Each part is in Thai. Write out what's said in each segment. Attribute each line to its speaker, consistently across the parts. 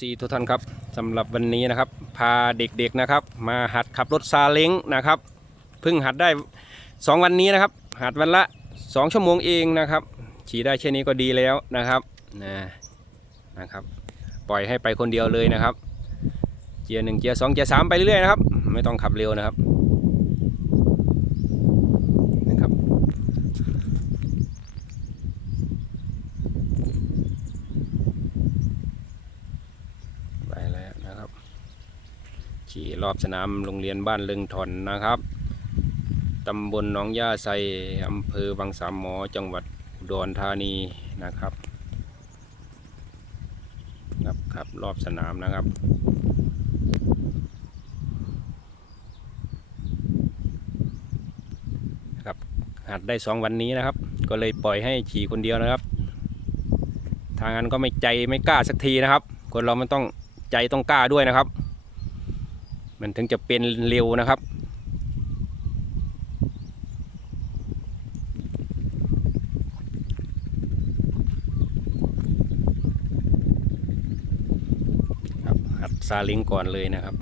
Speaker 1: FC ทุกท่านครับสำหรับวันนี้นะครับ พาเด็กๆนะครับ มาหัดขับรถซาเล้งนะครับเพิ่งหัดได้ 2 วันนี้นะครับ หัดวันละ 2 ชั่วโมงเองนะครับขี่ได้เช่นนี้ก็ดีแล้วนะครับนะนะครับ ปล่อยให้ไปคนเดียวเลยนะครับ เกียร์หนึ่งเกียร์สองเกียร์สามไปเรื่อยๆนะครับ ไม่ต้องขับเร็วนะครับ ไปแล้วนะครับ ขี่รอบสนามโรงเรียนบ้านเลึงทอนนะครับตำบลหนองย่าไซอำเภอบางสามหมอจังหวัดอุดรธานีนะครับครับครับรอบสนามนะครับครับหัดได้สองวันนี้นะครับ ก็เลยปล่อยให้ขี่คนเดียวนะครับ ทางนั้นก็ไม่ใจไม่กล้าสักทีนะครับ คนเรามันต้องใจต้องกล้าด้วยนะครับ มันถึงจะเป็นเร็วนะครับครับหัดซาเลิงก่อนเลยนะครับ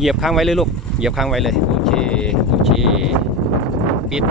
Speaker 1: เหยียบค้างไว้เลยลูก เหยียบค้างไว้เลย โอเค โอเค ปิด